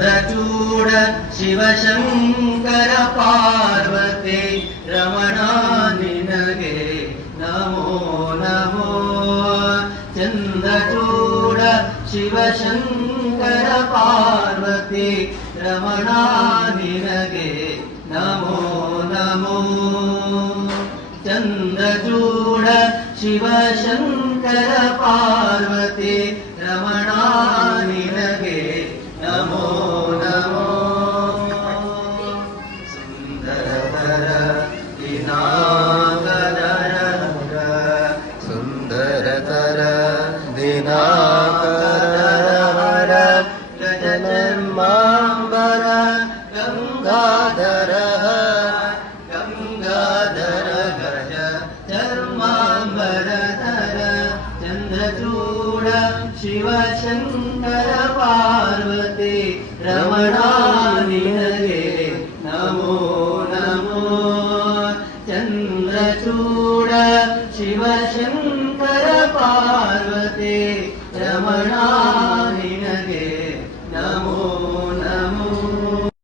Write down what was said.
ಚೂಡ ಶಿವಶಂಕರ ಪಾರ್ವತಿ ರಮಣ ನಿನಗೆ ನಮೋ ನಮೋ. ಚಂದ್ರಚೂಡ ಶಿವಶಂಕರ ಪಾರ್ವತಿ ರಮಣ ನಿನಗೆ ನಮೋ ನಮೋ. ಚಂದ್ರಚೂಡ ಶಿವಶಂಕರ ಪಾರ್ವತಿ ರಮಣ ನಿನಗೆ ನಮೋ ನಮೋ. ಸುಂದರತರ ದಿನಾಕರ ಸುಂದರತರ ದಿನಾಕರ ಗಜನ್ಮಾಂಬರ ಗಂಗಾಧರ ಗಂಗಾಧರ ಗಜ ಚರ್ಮಾಂಬರಧರ. ಚಂದ್ರಚೂಡ ಶಿವಶಂಕರ ಪಾರ್ವತಿ ರಮಣ ನಿನಗೆ ನಮೋ ನಮೋ. ಚಂದ್ರಚೂಡ ಶಿವಶಂಕರ